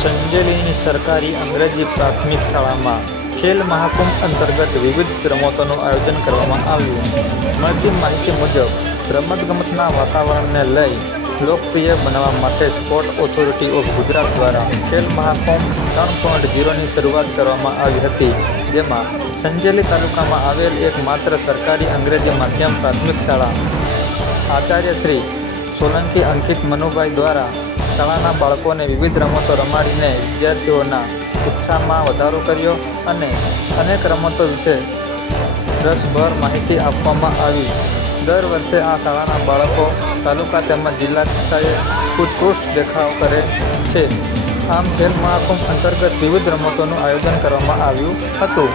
સંજેલીની સરકારી અંગ્રેજી પ્રાથમિક શાળામાં ખેલ મહાકુંભ અંતર્ગત વિવિધ રમતોનું આયોજન કરવામાં આવ્યું. મળતી માહિતી મુજબ રમતગમતના વાતાવરણને લઈ લોકપ્રિય બનાવવા માટે સ્પોર્ટ ઓથોરિટી ઓફ ગુજરાત દ્વારા ખેલ મહાકુંભ 3.0ની શરૂઆત કરવામાં આવી હતી, જેમાં સંજેલી તાલુકામાં આવેલ એકમાત્ર સરકારી અંગ્રેજી માધ્યમ પ્રાથમિક શાળા આચાર્ય શ્રી સોલંકી અંકિત મનુભાઈ દ્વારા શાળાના બાળકોને વિવિધ રમતો રમાડીને વિદ્યાર્થીઓના ઉત્સાહમાં વધારો કર્યો અને અનેક રમતો વિશે રસભર માહિતી આપવામાં આવી. દર વર્ષે આ શાળાના બાળકો તાલુકા તેમજ જિલ્લા કક્ષાએ ઉત્કૃષ્ટ દેખાવ કરે છે. આમ ખેલ મહાકુંભ અંતર્ગત વિવિધ રમતોનું આયોજન કરવામાં આવ્યું હતું.